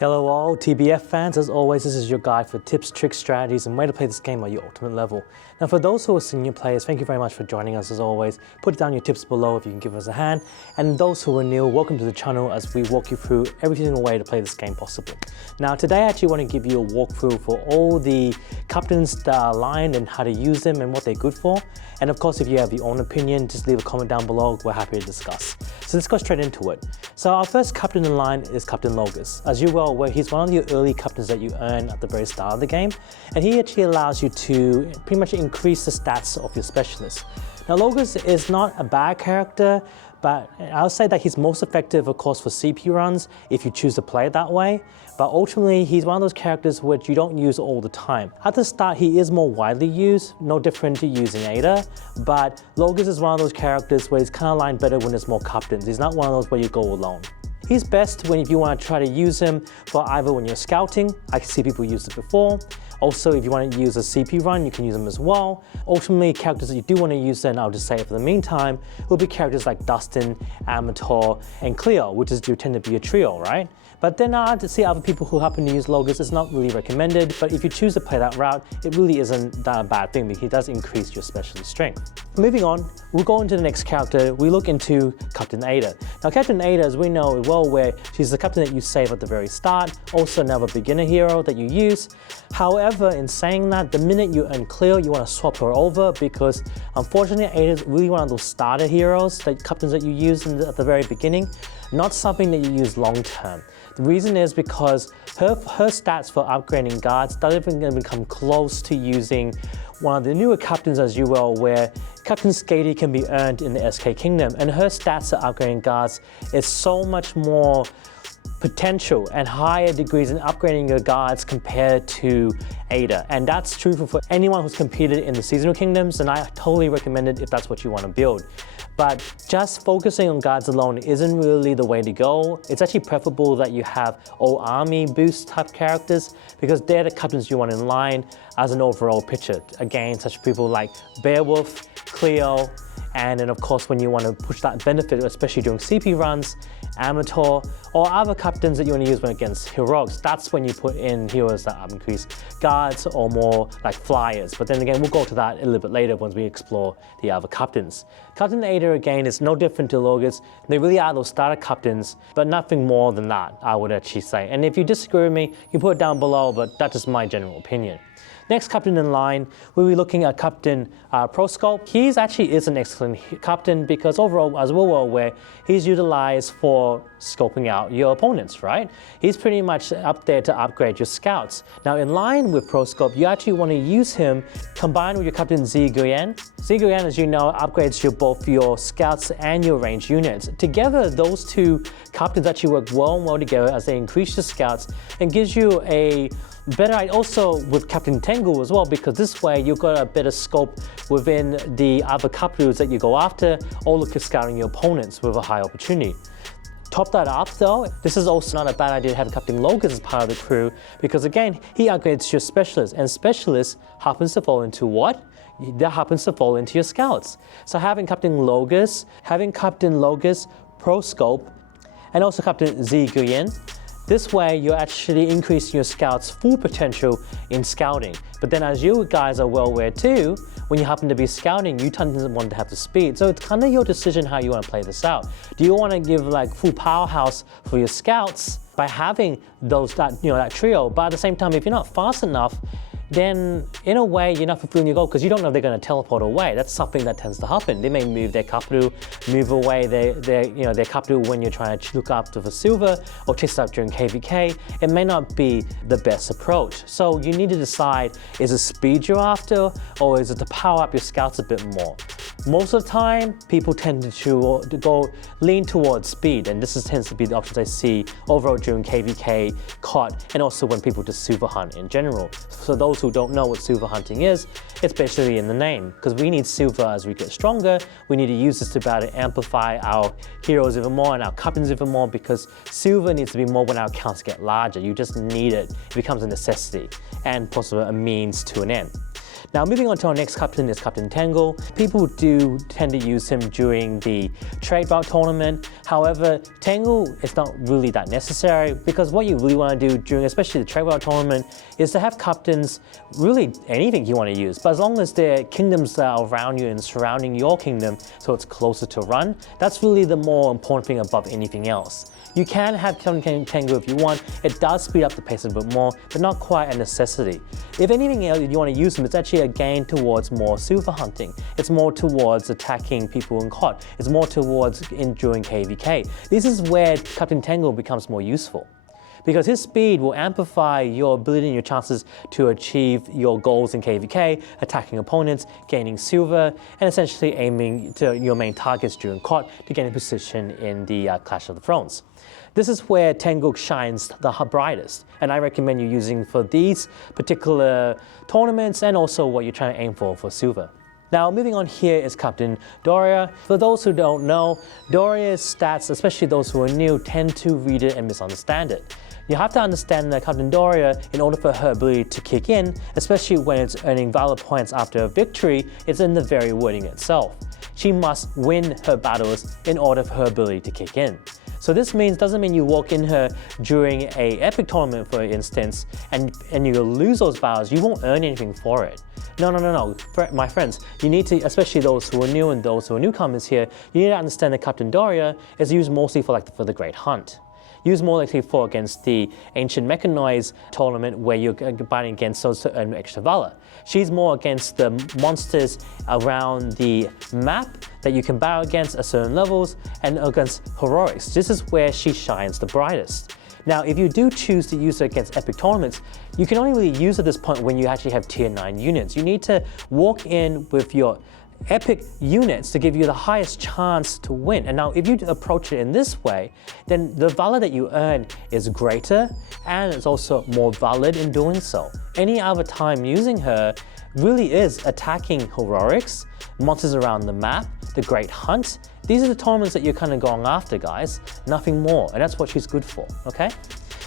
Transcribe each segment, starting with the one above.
Hello all, TBF fans. As always, this is your guide for tips, tricks, strategies, and way to play this game at your ultimate level. Now for those who are senior players, thank you very much for joining us as always. Put down your tips below if you can give us a hand. And those who are new, welcome to the channel as we walk you through every single way to play this game possible. Now today I actually want to give you a walkthrough for all the captains that are aligned and how to use them and what they're good for. And of course, if you have your own opinion, just leave a comment down below. We're happy to discuss. So let's go straight into it. So our first captain in line is Captain Logus. As you well aware, he's one of the early captains that you earn at the very start of the game. And he actually allows you to pretty much increase the stats of your specialist. Now Logus is not a bad character, but I'll say that he's most effective, of course, for CP runs if you choose to play it that way. But ultimately, he's one of those characters which you don't use all the time. At the start, he is more widely used, no different to using Ada, but Logus is one of those characters where he's kind of aligned better when there's more captains. He's not one of those where you go alone. He's best when if you want to try to use him for either when you're scouting. I can see people use it before. Also, if you want to use a CP run, you can use them as well. Ultimately, characters that you do want to use, then I'll just say it for the meantime, will be characters like Dustin, Amur, and Cleo, which is do tend to be a trio, right? But then I see other people who happen to use Logus. It's not really recommended, but if you choose to play that route, it really isn't that a bad thing because he does increase your specialist strength. Moving on, we'll go into the next character. We look into Captain Ada. Now Captain Ada, as we know well, where she's the captain that you save at the very start, also another beginner hero that you use. However, in saying that, the minute you earn Cleo, you want to swap her over because unfortunately Ada is really one of those starter heroes, captains that you use at the very beginning, not something that you use long term. The reason is because her stats for upgrading guards doesn't even going to become close to using one of the newer captains, as you will, where Captain Skady can be earned in the SK Kingdom, and her stats for upgrading guards is so much more potential and higher degrees in upgrading your guards compared to Ada. And that's true for anyone who's competed in the seasonal kingdoms, and I totally recommend it if that's what you want to build. But just focusing on guards alone isn't really the way to go. It's actually preferable that you have all army boost type characters because they're the captains you want in line as an overall picture. Again, such people like Beowulf, Cleo, and then of course when you want to push that benefit, especially during CP runs, Amur, or other captains that you want to use when against heroics, that's when you put in heroes that increase guards or more like flyers. But then again, we'll go to that a little bit later once we explore the other captains. Captain Ada again is no different to Logus. They really are those starter captains, but nothing more than that, I would actually say. And if you disagree with me, you put it down below, but that's just my general opinion. Next captain in line, we'll be looking at Captain Proscope. He actually is an excellent captain because overall, as we're well aware, he's utilized for scoping out your opponents, right? He's pretty much up there to upgrade your scouts. Now in line with Proscope, you actually want to use him combined with your Captain Ziguyen. Ziguyen, as you know, upgrades both your scouts and your ranged units. Together, those two captains actually work well together as they increase your scouts and gives you a better, also with Captain Tangle as well, because this way you've got a better scope within the other capitals that you go after, or look at scouting your opponents with a high opportunity. Top that up though, this is also not a bad idea to have Captain Logus as part of the crew, because again, he upgrades your specialist, and specialist happens to fall into what? That happens to fall into your scouts. So having Captain Logus, Proscope, and also Captain Ziguyen, this way, you're actually increasing your scouts' full potential in scouting. But then as you guys are well aware too, when you happen to be scouting, you tend to want to have the speed. So it's kind of your decision how you want to play this out. Do you want to give like full powerhouse for your scouts by having that trio, but at the same time, if you're not fast enough, then in a way you're not fulfilling your goal because you don't know if they're going to teleport away. That's something that tends to happen. They may move their capital, move away their capital when you're trying to look after for silver or chase it up during KVK. It may not be the best approach. So you need to decide, is it speed you're after or is it to power up your scouts a bit more? Most of the time, people tend to lean towards speed, and this tends to be the options I see overall during KVK, COT, and also when people just silver hunt in general. So those who don't know what silver hunting is, it's basically in the name, because we need silver as we get stronger. We need to use this to be able to amplify our heroes even more and our captains even more, because silver needs to be more when our accounts get larger. You just need it. It becomes a necessity and possibly a means to an end. Now moving on to our next captain is Captain Tangle. People do tend to use him during the trade route tournament. However, Tangle is not really that necessary because what you really want to do during especially the trade route tournament is to have captains, really anything you want to use, but as long as they're kingdoms that are around you and surrounding your kingdom so it's closer to run, that's really the more important thing above anything else. You can have Captain Tangle if you want. It does speed up the pace a bit more, but not quite a necessity. If anything else you want to use them, it's actually a gain towards more silver hunting. It's more towards attacking people in COD. It's more towards enduring KVK. This is where Captain Tangle becomes more useful, because his speed will amplify your ability and your chances to achieve your goals in KVK, attacking opponents, gaining silver, and essentially aiming to your main targets during COD to gain a position in the Clash of the Thrones. This is where Tangle shines the brightest, and I recommend you using for these particular tournaments and also what you're trying to aim for silver. Now moving on here is Captain Doria. For those who don't know, Doria's stats, especially those who are new, tend to read it and misunderstand it. You have to understand that Captain Doria, in order for her ability to kick in, especially when it's earning valor points after a victory, it's in the very wording itself. She must win her battles in order for her ability to kick in. So this doesn't mean you walk in her during a epic tournament, for instance, and you lose those battles. You won't earn anything for it. No. My friends, you need to, especially those who are new and those who are newcomers here, you need to understand that Captain Doria is used mostly for the Great Hunt. Used more likely for against the Ancient Mechanoids tournament where you're fighting against those to earn extra valor. She's more against the monsters around the map that you can battle against at certain levels and against heroics. This is where she shines the brightest. Now, if you do choose to use it against epic tournaments, you can only really use at this point when you actually have tier 9 units. You need to walk in with your epic units to give you the highest chance to win. And now if you approach it in this way, then the valor that you earn is greater and it's also more valid in doing so. Any other time using her really is attacking heroics, monsters around the map, the Great Hunt. These are the tournaments that you're kind of going after, guys, nothing more, and that's what she's good for, okay?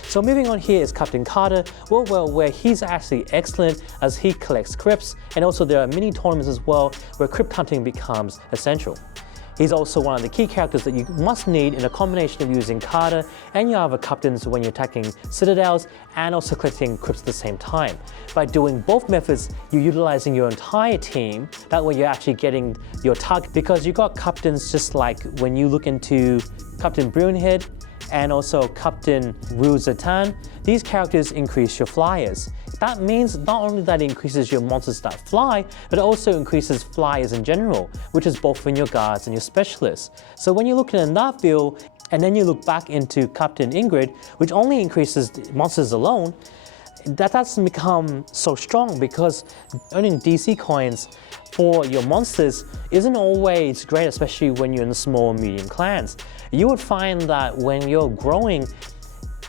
So moving on here is Captain Carter, where he's actually excellent as he collects crypts, and also there are mini tournaments as well where crypt hunting becomes essential. He's also one of the key characters that you must need in a combination of using Carter and your other captains when you're attacking citadels and also collecting crypts at the same time. By doing both methods, you're utilizing your entire team. That way you're actually getting your target, because you got captains just like when you look into Captain Brunhild and also Captain Zatan. These characters increase your flyers. That means not only that it increases your monsters that fly, but it also increases flyers in general, which is both in your guards and your specialists. So when you're looking at that build, and then you look back into Captain Ingrid, which only increases monsters alone, that doesn't become so strong because earning DC coins for your monsters isn't always great, especially when you're in small and medium clans. You would find that when you're growing,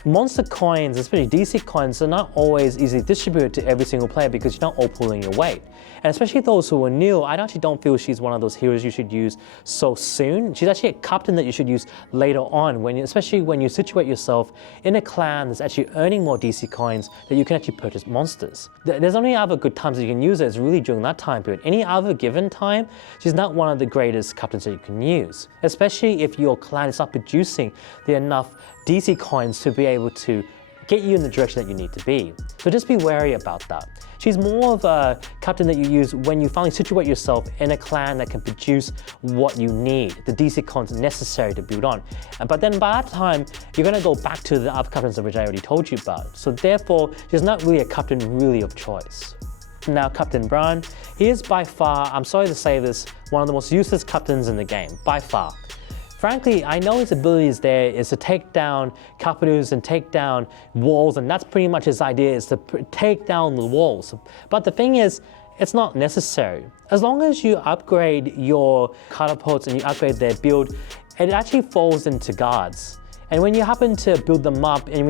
monster coins, especially DC coins, are not always easily distributed to every single player because you're not all pulling your weight. And especially those who are new, I actually don't feel she's one of those heroes you should use so soon. She's actually a captain that you should use later on, especially when you situate yourself in a clan that's actually earning more DC coins that you can actually purchase monsters. There's only other good times that you can use it, it's really during that time period. Any other given time, she's not one of the greatest captains that you can use, especially if your clan is not producing the enough DC coins to be able to get you in the direction that you need to be. So just be wary about that. She's more of a captain that you use when you finally situate yourself in a clan that can produce what you need, the DC coins necessary to build on. But then by that time, you're going to go back to the other captains which I already told you about. So therefore, she's not really a captain really of choice. Now Captain Brann, he is by far, I'm sorry to say this, one of the most useless captains in the game, by far. Frankly, I know his abilities there is to take down capitals and take down walls, and that's pretty much his idea, is to take down the walls. But the thing is, it's not necessary. As long as you upgrade your catapults and you upgrade their build, it actually falls into guards. And when you happen to build them up and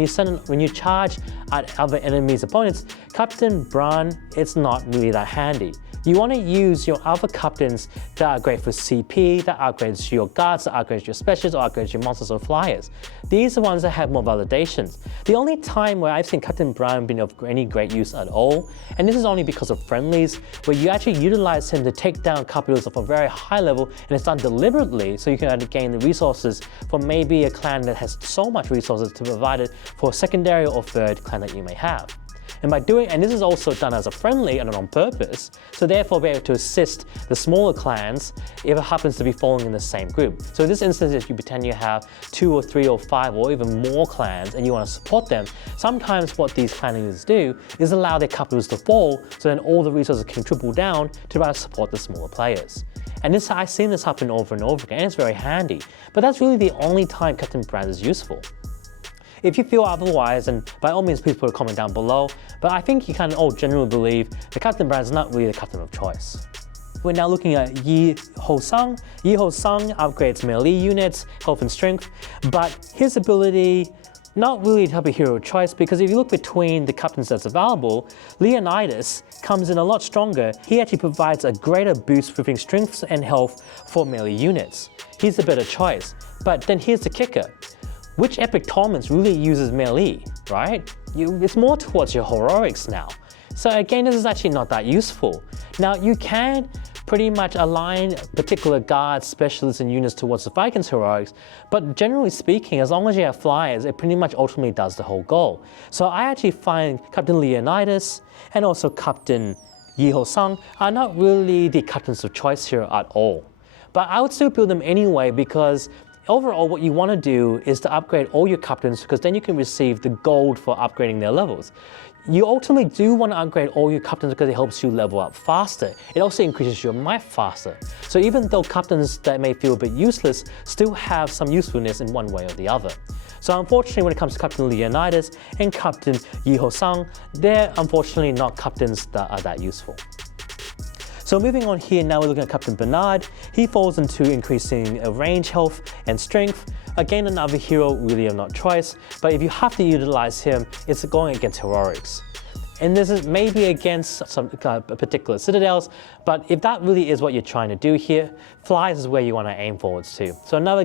when you charge at other enemies' opponents, Captain Brann, it's not really that handy. You want to use your other captains that are great for CP, that upgrades your guards, that upgrades your specials, or upgrades your monsters or flyers. These are the ones that have more validations. The only time where I've seen Captain Brann being of any great use at all, and this is only because of friendlies, where you actually utilize him to take down capitals of a very high level, and it's done deliberately so you can gain the resources from maybe a clan that has so much resources to provide it for a secondary or third clan that you may have. And by doing, and this is also done as a friendly and on purpose, so therefore be able to assist the smaller clans if it happens to be falling in the same group. So in this instance, if you pretend you have 2 or 3 or 5 or even more clans and you want to support them, sometimes what these clan leaders do is allow their capitals to fall, so then all the resources can trickle down to try to support the smaller players. And this, I've seen this happen over and over again, and it's very handy. But that's really the only time Captain Brann is useful. If you feel otherwise, and by all means please put a comment down below, but I think you can all generally believe that Captain Brann is not really the captain of choice. We're now looking at Yi Ho-sung. Yi Ho-sung upgrades melee units, health and strength, but his ability, not really the type of hero of choice, because if you look between the captains that's available, Leonidas comes in a lot stronger. He actually provides a greater boost within strength and health for melee units. He's the better choice, but then here's the kicker. Which epic tournaments really uses melee, right? It's more towards your heroics now. So again, this is actually not that useful. Now you can pretty much align particular guards, specialists, and units towards the Vikings heroics, but generally speaking, as long as you have flyers, it pretty much ultimately does the whole goal. So I actually find Captain Leonidas and also Captain Yi Ho-sung are not really the captains of choice here at all. But I would still build them anyway because overall, what you want to do is to upgrade all your captains because then you can receive the gold for upgrading their levels. You ultimately do want to upgrade all your captains because it helps you level up faster. It also increases your might faster. So even though captains that may feel a bit useless still have some usefulness in one way or the other. So unfortunately, when it comes to Captain Leonidas and Captain Yi Ho-sung, they're unfortunately not captains that are that useful. So moving on here, now we're looking at Captain Bernard. He falls into increasing range, health, and strength. Again, another hero really of not choice, but if you have to utilize him, it's going against heroics. And this is maybe against some particular citadels, but if that really is what you're trying to do here, flies is where you want to aim forwards to. So another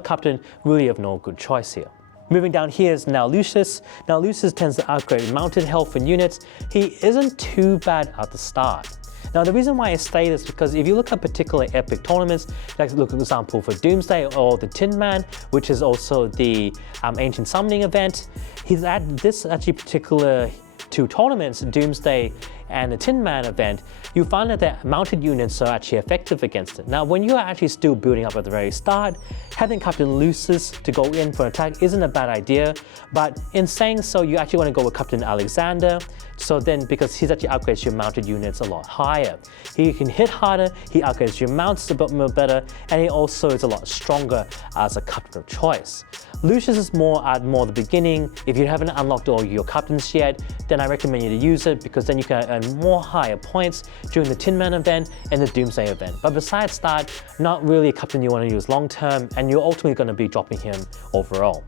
captain really of no good choice here. Moving down here is now Lucius. Now Lucius tends to upgrade mounted health and units. He isn't too bad at the start. Now the reason why I say this is because if you look at particular epic tournaments, like look for example for Doomsday or the Tin Man, which is also the ancient summoning event, he's at this actually particular 2 tournaments, Doomsday and the Tin Man event, you find that the mounted units are actually effective against it. Now when you are actually still building up at the very start, having Captain Lucius to go in for an attack isn't a bad idea, but in saying so, you actually want to go with Captain Alexander, so then because he actually upgrades your mounted units a lot higher. He can hit harder, he upgrades your mounts a bit more better, and he also is a lot stronger as a captain of choice. Lucius is more at the beginning. If you haven't unlocked all your captains yet, then I recommend you to use it because then you can earn more higher points during the Tin Man event and the Doomsday event. But besides that, not really a captain you want to use long term, and you're ultimately going to be dropping him overall.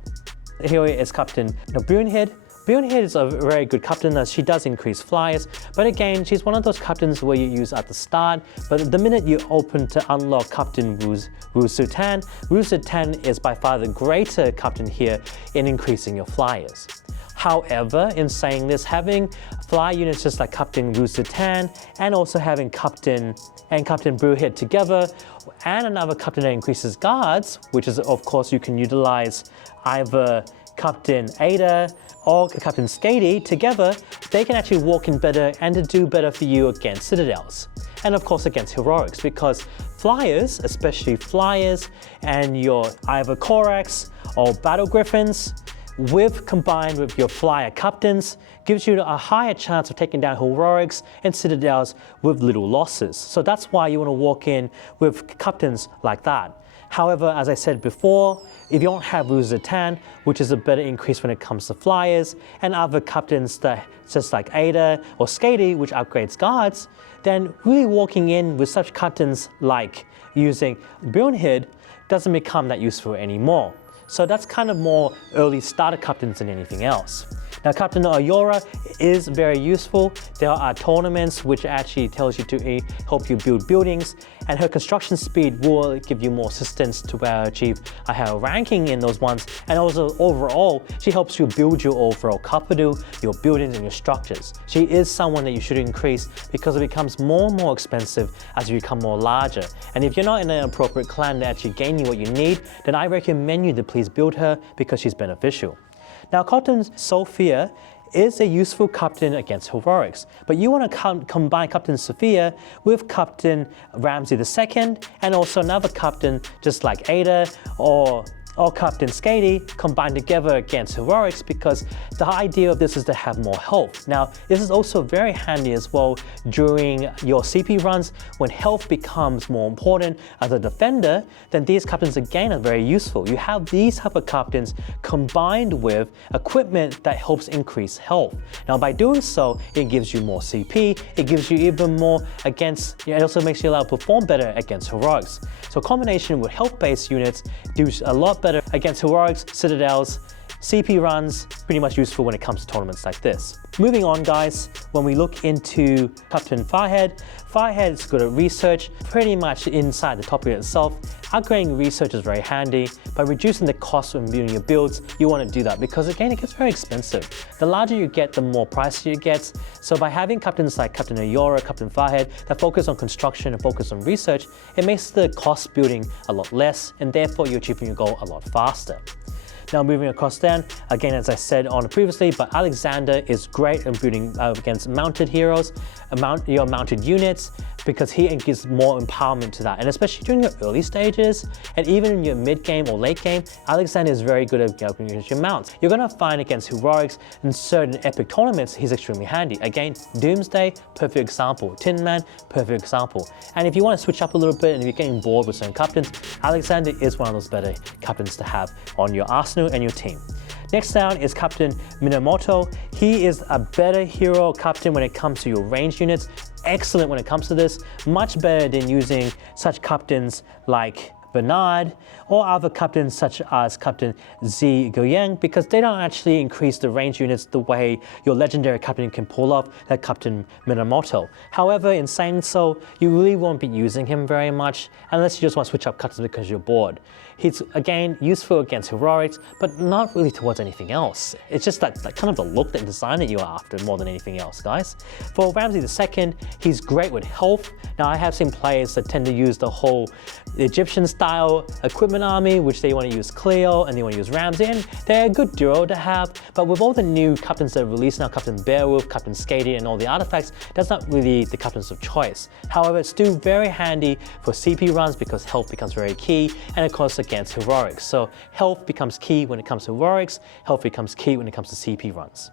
Here is Captain Brunhild. Brunhild is a very good captain as she does increase flyers, but again, she's one of those captains where you use at the start, but the minute you open to unlock Captain Zatan is by far the greater captain here in increasing your flyers. However, in saying this, having fly units just like Captain Zatan and also having Captain Brunhild together and another captain that increases guards, which is of course you can utilize either Captain Ada or Captain Skady together, they can actually walk in better and to do better for you against citadels. And of course against heroics, because flyers, especially flyers and your either Korax or Battle Griffins, combined with your flyer captains, gives you a higher chance of taking down heroics and citadels with little losses. So that's why you want to walk in with captains like that. However, as I said before, if you don't have Zatan, which is a better increase when it comes to flyers, and other captains that just like Ada or Skady, which upgrades guards, then really walking in with such captains like using Brunhild doesn't become that useful anymore. So that's kind of more early starter captains than anything else. Now, Captain Ayora is very useful. There are tournaments which actually tells you to help you build buildings, and her construction speed will give you more assistance to achieve a higher ranking in those ones. And also overall, she helps you build your overall capital, your buildings and your structures. She is someone that you should increase because it becomes more and more expensive as you become more larger. And if you're not in an appropriate clan to actually gain you what you need, then I recommend you to please build her because she's beneficial. Now, Captain Sophia is a useful captain against heroics, but you want to combine Captain Sophia with Captain Ramsay II and also another captain just like Ada or Captain Skady combined together against heroics, because the idea of this is to have more health. Now, this is also very handy as well during your CP runs when health becomes more important as a defender. Then these captains again are very useful. You have these type of captains combined with equipment that helps increase health. Now, by doing so, it gives you more CP, it gives you even more against, it also makes you allow to perform better against heroics. So combination with health-based units do a lot better against heroics, citadels, CP runs, pretty much useful when it comes to tournaments like this. Moving on, guys, when we look into Captain Firehead, Firehead is good at research, pretty much inside the topic itself. Upgrading research is very handy. By reducing the cost of building your builds, you want to do that because again, it gets very expensive. The larger you get, the more pricey it gets. So by having captains like Captain Ayora, Captain Firehead that focus on construction and focus on research, it makes the cost building a lot less, and therefore you're achieving your goal a lot faster. Now moving across down, again as I said on previously, but Alexander is great in building against mounted heroes, your mounted units, because he gives more empowerment to that. And especially during your early stages, and even in your mid game or late game, Alexander is very good at helping against your mounts. You're gonna find against heroics in certain epic tournaments, he's extremely handy. Again, Doomsday, perfect example. Tin Man, perfect example. And if you want to switch up a little bit and if you're getting bored with certain captains, Alexander is one of those better captains to have on your arsenal and your team. Next down is Captain Minamoto. He is a better hero captain when it comes to your ranged units. Excellent when it comes to this. Much better than using such captains like Bernard or other captains such as Captain Zi Guiyang, because they don't actually increase the range units the way your legendary captain can pull off like Captain Minamoto. However, in saying so, you really won't be using him very much unless you just want to switch up captains because you're bored. He's again useful against heroics, but not really towards anything else. It's just that kind of the look, that design that you're after more than anything else, guys. For Ramsay II, he's great with health. Now I have seen players that tend to use the whole Egyptian style equipment army, which they want to use Cleo and they want to use Ramsay, and they're a good duo to have. But with all the new captains that are released now, Captain Beowulf, Captain Skady, and all the artifacts, that's not really the captains of choice. However, it's still very handy for CP runs because health becomes very key, and of course against heroics. So health becomes key when it comes to heroics, health becomes key when it comes to CP runs.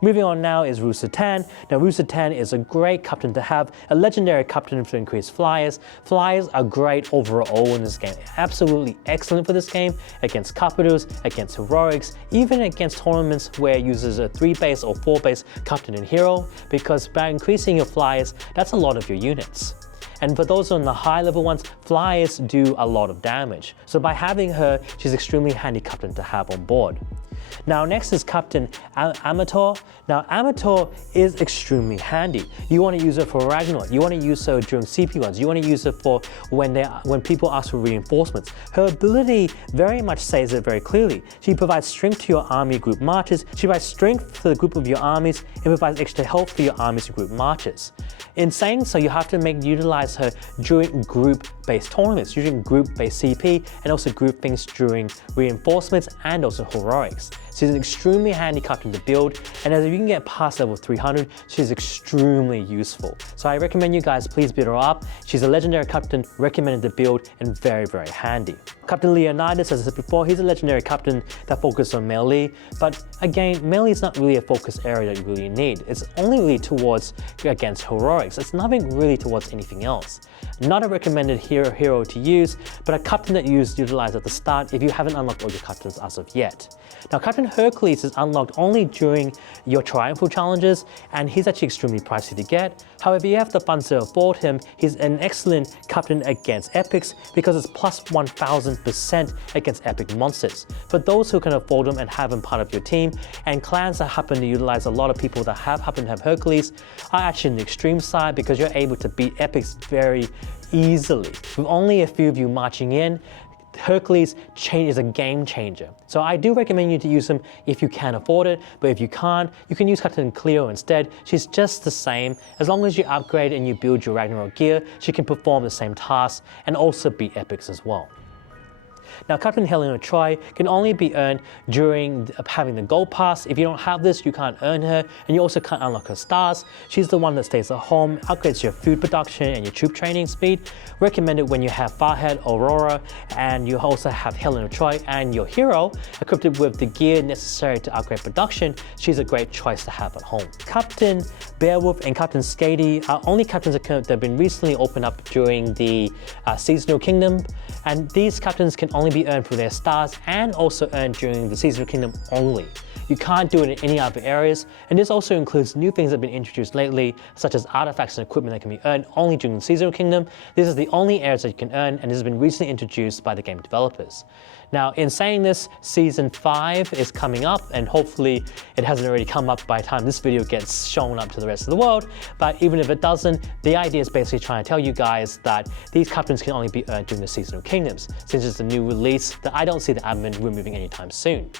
Moving on now is Zatan. Now Zatan is a great captain to have, a legendary captain to increase flyers. Flyers are great overall in this game. Absolutely excellent for this game against capitals, against heroics, even against tournaments where it uses a 3-base or 4-base captain and hero, because by increasing your flyers, that's a lot of your units. And for those on the high level ones, flyers do a lot of damage. So by having her, she's extremely handy captain to have on board. Now next is Captain Amur. Now Amur is extremely handy. You want to use her for Ragnarok. You want to use her during CP runs. You want to use her for when people ask for reinforcements. Her ability very much says it very clearly. She provides strength to your army group marches. She provides strength for the group of your armies and provides extra health for your armies group marches. In saying so, you have to utilize her during group-based tournaments, using group-based CP, and also group things during reinforcements and also heroics. She's an extremely handy captain to build, and as you can get past level 300, she's extremely useful. So I recommend you guys please build her up. She's a legendary captain, recommended to build, and very, very handy. Captain Leonidas, as I said before, he's a legendary captain that focuses on melee, but again, melee is not really a focus area that you really need. It's only really towards against heroics. It's nothing really towards anything else. Not a recommended hero to use, but a captain that you utilize at the start if you haven't unlocked all your captains as of yet. Now, Captain Captain Hercules is unlocked only during your triumphal challenges, and he's actually extremely pricey to get. However, if you have the funds to afford him, he's an excellent captain against epics because it's plus 1000% against epic monsters. For those who can afford him and have him part of your team, and clans that happen to utilize a lot of people that happen to have Hercules are actually on the extreme side because you're able to beat epics very easily. With only a few of you marching in, Hercules is a game changer. So I do recommend you to use him if you can afford it, but if you can't, you can use Captain Cleo instead. She's just the same. As long as you upgrade and you build your Ragnarok gear, she can perform the same tasks and also beat epics as well. Now, Captain Helen of Troy can only be earned during having the gold pass. If you don't have this, you can't earn her, and you also can't unlock her stars. She's the one that stays at home, upgrades your food production and your troop training speed. Recommended when you have Farhead, Aurora, and you also have Helen of Troy and your hero equipped with the gear necessary to upgrade production. She's a great choice to have at home. Captain Beowulf and Captain Skady are only captains that have been recently opened up during the Seasonal Kingdom, and these captains can only be earned for their stars and also earned during the Seasonal Kingdom only. You can't do it in any other areas, and this also includes new things that have been introduced lately, such as artifacts and equipment that can be earned only during the Seasonal Kingdom. This is the only areas that you can earn, and this has been recently introduced by the game developers. Now, in saying this, Season 5 is coming up, and hopefully it hasn't already come up by the time this video gets shown up to the rest of the world, but even if it doesn't, the idea is basically trying to tell you guys that these captains can only be earned during the Seasonal Kingdoms, since it's a new release that I don't see the admin removing anytime soon.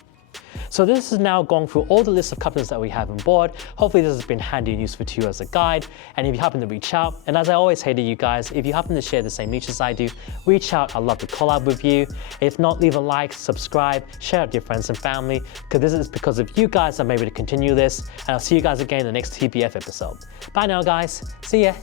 So this is now going through all the list of captains that we have on board. Hopefully this has been handy and useful to you as a guide. And if you happen to reach out, and as I always say to you guys, if you happen to share the same niche as I do, reach out. I'd love to collab with you. If not, leave a like, subscribe, share it with your friends and family, because this is because of you guys I'm able to continue this. And I'll see you guys again in the next TBF episode. Bye now, guys. See ya.